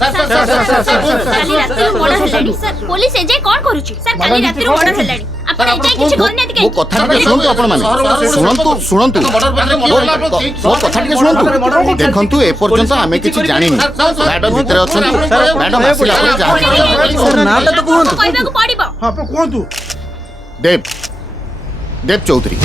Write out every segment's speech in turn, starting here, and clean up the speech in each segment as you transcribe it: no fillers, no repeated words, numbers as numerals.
काली राती murder हेलानी sir police एजे कोन करूची sir काली राती मर्डर हेलानी आपण एजे किछि करनेति वो कथा टिके सुनंतु आपण माने सुनंतु मो कथा टिके सुनंतु देखंतु ए पर्यंत हमें किछि जानिनु मैडम भीतर अछन मैडम आसिला पर जा सर नाटा तो कहंतु कहबा को पड़िबो हां पर कहंतु देव चौधरी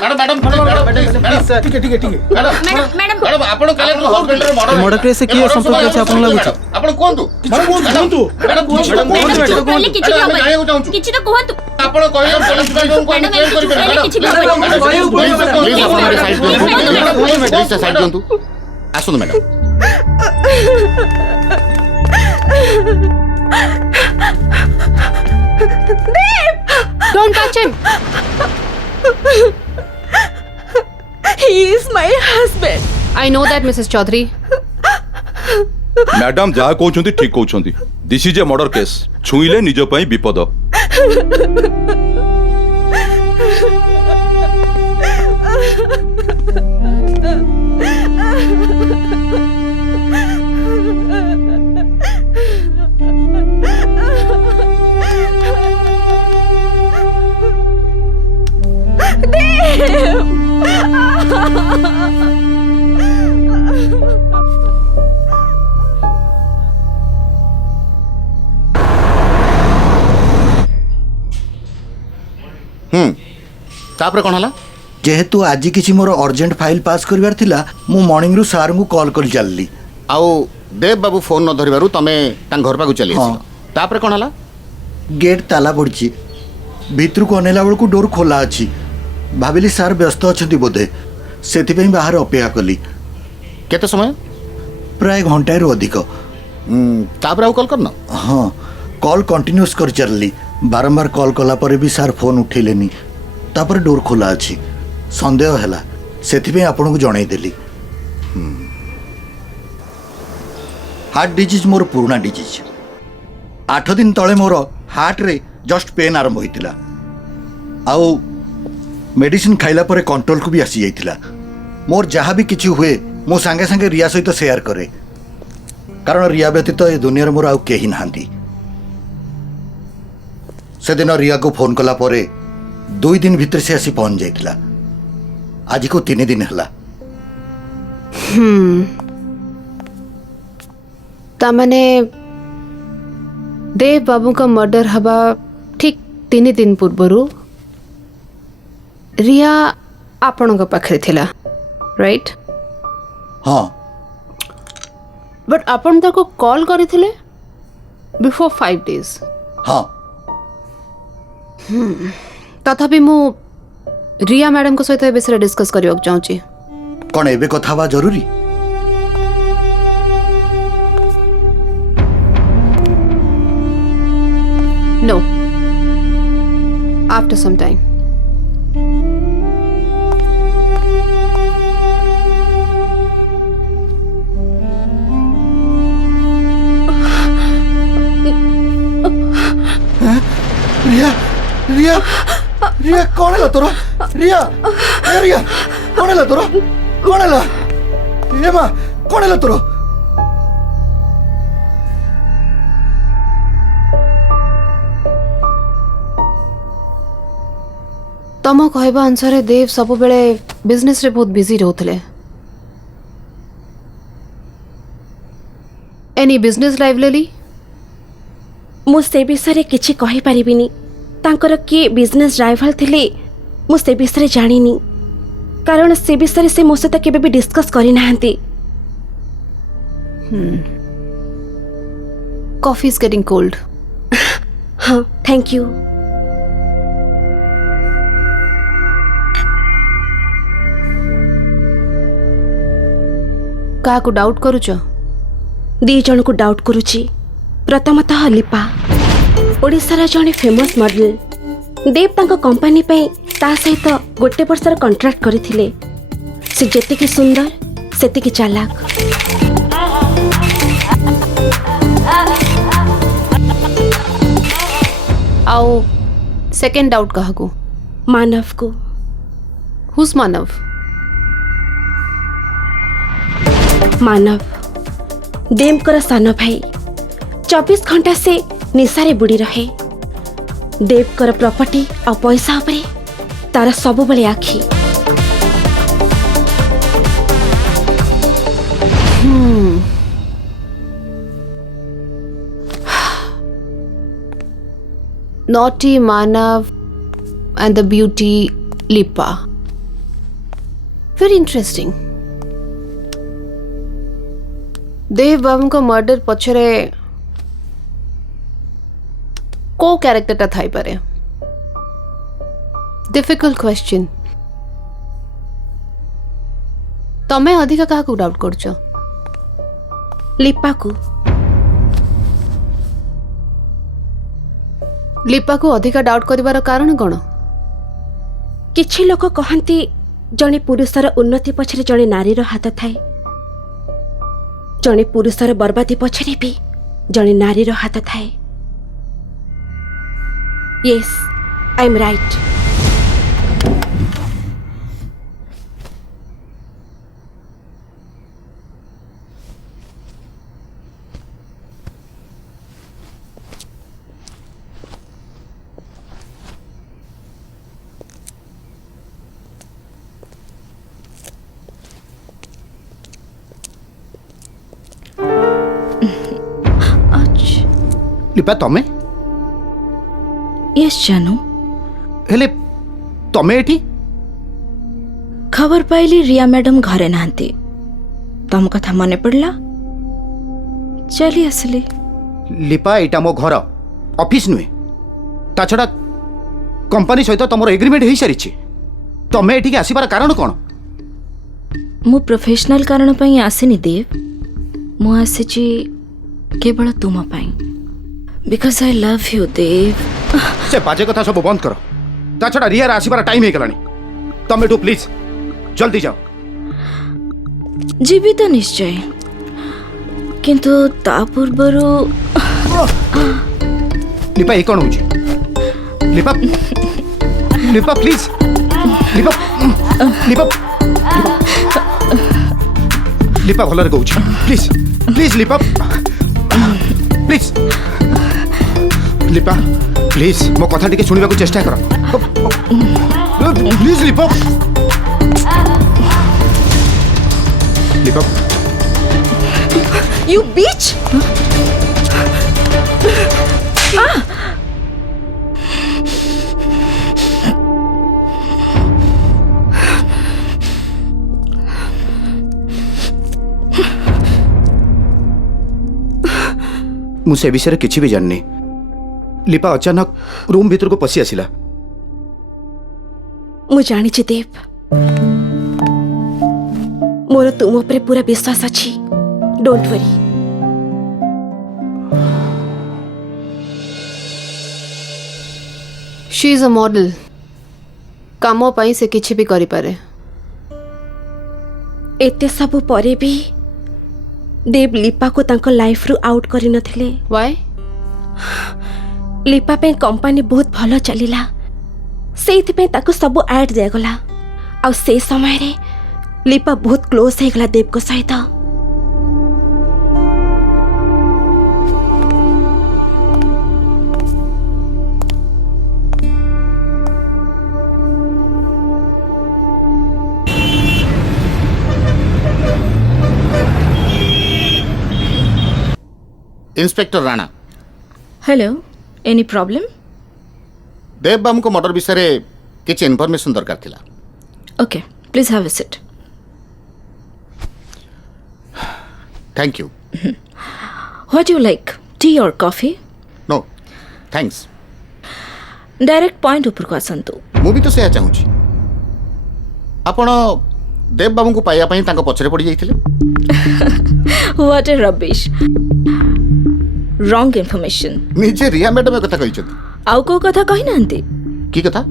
मैडम ठीक है मैडम आपण काले हॉस्पिटल रे मर्डर केस की संपर्क अछि आपण लागु छ आपण कोंतु कहंतु मैडम पहले किछि कहबो किछि तो कहंतु आपण कहयो पुलिस वालों को क्लेम करि प्लीज साइड दंतु आसुन madam Don't touch him. He is my husband. I know that, Mrs. Chaudhary. Madam जहाँ कहते ठीक कहते this is a murder case छुईले निज पई विपद तापर कोन हला जेहेतु आज किसी मोर अर्जेंट फाइल पास करिवार थिला मु मॉर्निंग रु सार को कॉल कर चलली आउ देव बाबू फोन न धरिबारु तमे तां घर पाकु चली आसी तापर कोन हला गेट ताला पड़ची भितर को अनेला बेलू डोर खोला अच्छी भाविली सार व्यस्त अच्छा बोधे से बाहर अपेक्षा कली केते समय प्राय घंटाए रु अधिक तापर आउ कॉल करना हाँ कॉल कंटिन्यूस कर चलली बारंबार कॉल कला पर भी सार फोन उठेलेनी तापर डोर खोला अच्छी संदेह है से आपन को जन देली हार्ट डिजीज मोर पुराना डिजीज 8 दिन तले मोर हार्ट रे जस्ट पेन आरंभ होइतिला आउ मेडिसिन खाइला परे कंट्रोल को भी आसी जाइतिला मोर जहाँ भी किछि हुए मो सांगे सांगे रिया सहित शेयर करे कारण रिया व्यतीत ए दुनिया मोर आउ केही नाहांती से दिन रिया को फोन कला परे 2 दिन भीतर से आसी पहुंच जाइतिला आज को 3 दिन हला तामाने देव बाबू का मर्डर हवा ठीक 3 दिन पूर्वरु रिया आपण पाखे थिला राइट हाँ बट आपण ताको कॉल करिथिले बिफोर 5 days हाँ तथापि मु रिया मैडम को सहित ए विषय डिस्कस करबा चाहूची कौन एबे कथा बा जरूरी नो आफ्टर सम टाइम रिया रिया रिया कौन है तोरा रिया ए रिया कौन है तोरा कौन है ए मां कौन है तोरा तम कहवा अनुसार देव सब बेले बिजनेस रे बहुत बिजी रहउथले एनी बिजनेस लाइवली मु से विषय किछि कहि परिबिनी तांकर किए बिजनेस राइवल थिले मु से विषय जानिनी कारण से विषय से मो सहित केबे भी डिस्कस करि नाहंती कॉफी इज गेटिंग कोल्ड हाँ थैंक यू का को डाउट करूछ दी जन को डाउट करुची प्रथमतः लिपा ओडिशार जने फेमस मॉडल देव तांको कंपनी पे ता सहित गोटे वर्षर कॉन्ट्रैक्ट करथिले से जेतिकी सुंदर सेतिकी चालाक आओ सेकंड डाउट कहा को मानव को हुस मानव मानव देव सान भाई 24 घंटा से निशारे बुड़ी रहे देव कर प्रॉपर्टी और पैसा उपरे तार सब बले आखी Naughty Manav and the beauty Lipa. Very interesting. देव बाबू को मर्डर पछरे को कैरेक्टरटा थाई पारे डिफिकल्ट क्वेश्चन तमे अधिक काहा को डाउट करछो लिपा को लिपा को अधिक डाउट करिवार कारण कोन किछि लोक कहंती जने पुरुषर उन्नति पछरे जने नारीर हाथ थाए जने पुरुषर बर्बादी पछरे भी जने नारीर हाथ थाए यस आई एम राइट लिपा तमे यस जानू हेले तमे एठी खबर पाइली रिया मैडम घरे नांती तम कथा मने पड़ला चली असली लिपा एटा मो घर ऑफिस नुहे ता छड़ा कंपनी सहित तमरो एग्रीमेंट हेई सारिछि तमे एठी के आसीबार कारण कोन मु प्रोफेशनल कारण पई आसिनी देव मु आसीची केवल तुम पई बिकॉज आई लव यू देव से बाजे कथा सब बंद करो ता छड़ा रिया आसीबार टाइम हे गलानी तमे टू प्लीज जल्दी जाओ जीवित निश्चय किंतु ता पूर्वरु लिपा ए कोन होची लिपा लिपा प्लीज लिपा लिपा लिपा भलरे कहूची प्लीज प्लीज लिपा प्लीज लिपा प्लीज मो कथा टिके सुनिबा को चेष्टा करो प्लीज लिपा लिपा यू बीच मुझे विषय किसी भी जाननी लिपा अचानक रूम भीतर को पसी आसिला मु जानी देव मोर तुम उपरे पूरा विश्वास अछि don't worry she is a model काम पाई से किछि भी करि पारे एते सब परे भी देव लिपा को तांको लाइफ रु आउट करि नथिले व्हाई लिपा पे कंपनी बहुत भलो चलिला ସେଇଥିପାଇଁ ତାକୁ ସବୁ ଆଡ୍ ଦିଆଗଲା ଆଉ ସେ ସମୟରେ ଲିପା ବହୁତ କ୍ଲୋଜ୍ ହେଇଗଲା ଦେବଙ୍କ ସହିତ। Inspector Rana hello any problem? Dev babu को मर्डर विषय में किसी इनफॉरमेशन दरकार थिला। Okay please have a seat. Thank you. What you like, tea और coffee? No thanks. Direct point ऊपर को आसंतु। मु भी तो से चाहूँ आपण देव बाबू को पाइबा पई तांको पछरे पड़ी जाइथिले। What a rubbish, wrong information. निजे रिया मैडम ए कथा कहि छथि। आउ को कथा कहि नांती? की कथा?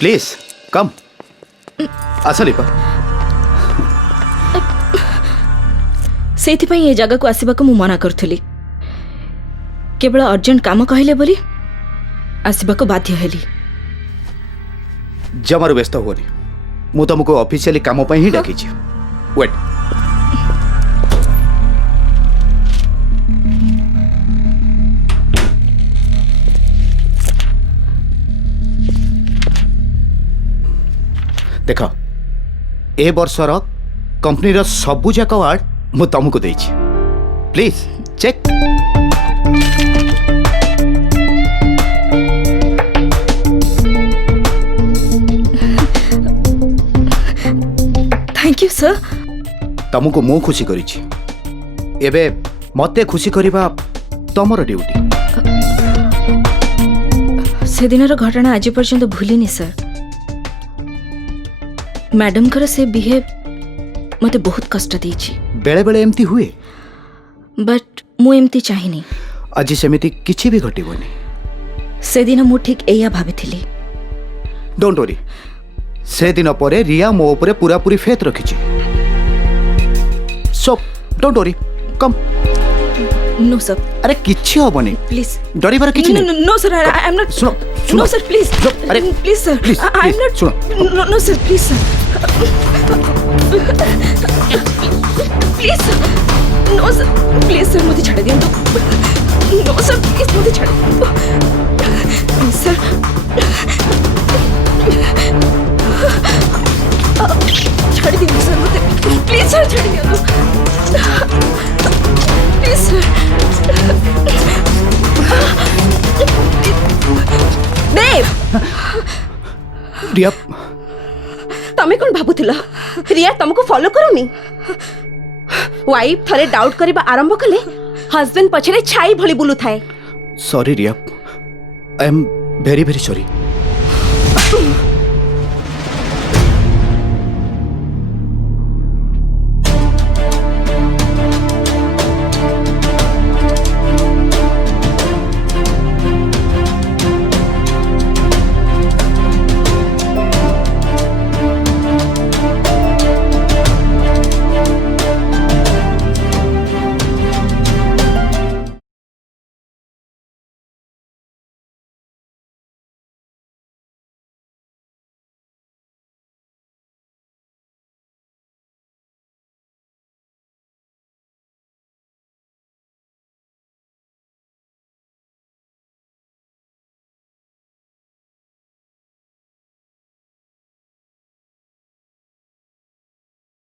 प्लीज कम असलिपा सेथिपई ए जगह को आसीबा को मु मना करथली। केवल अर्जेंट काम कहले बोली आसीबा को बाध्य हेली। जमार व्यस्त होनी मु तुमको ऑफिशियली काम पे ही डाकी छी। वेट देख ए वर्षर कंपनी रो सबु जाक अवार्ड मु तुमको देछि। Please check. Thank you sir. तुमको मु खुशी करिछि। एबे मते खुशी करिबा तमर ड्यूटी। से दिनर घटना आज पर्यंत भूलिनी सर। मैडम कर से बिहेव मते बहुत कष्ट देछि। बेले बेले एमती हुए बट मु एमती चाहिनी। आज सेमिति किछि भी घटिबोनी। से दिन मु ठीक एया भाबिथिली। डोंट वरी से दिन परे रिया मो ऊपर पूरा पूरी फेथ रखिछि। So don't worry come. No sir. अरे किछि होबनी प्लीज। डरिबार किछि नहीं। No sir I am not. सुनो नो सर प्लीज। अरे please sir please I am not. सुनो no sir please sir. Please sir. No sir please sir मुझे छाड़ दियंतु। नो सर प्लीज मुझे छाड़ दियंतु। सर छाड़ दियंतु सर मुझे प्लीज सर छाड़ दियंतु प्लीज सर। देव रिया तमे कौन भाबुथिला रिया तुमको फॉलो करूनी? वाइफ थरे डाउट करबा आरंभ कले हस्बैंड पछरे छाई भली बुलु थाए। Sorry Riya I am very very sorry.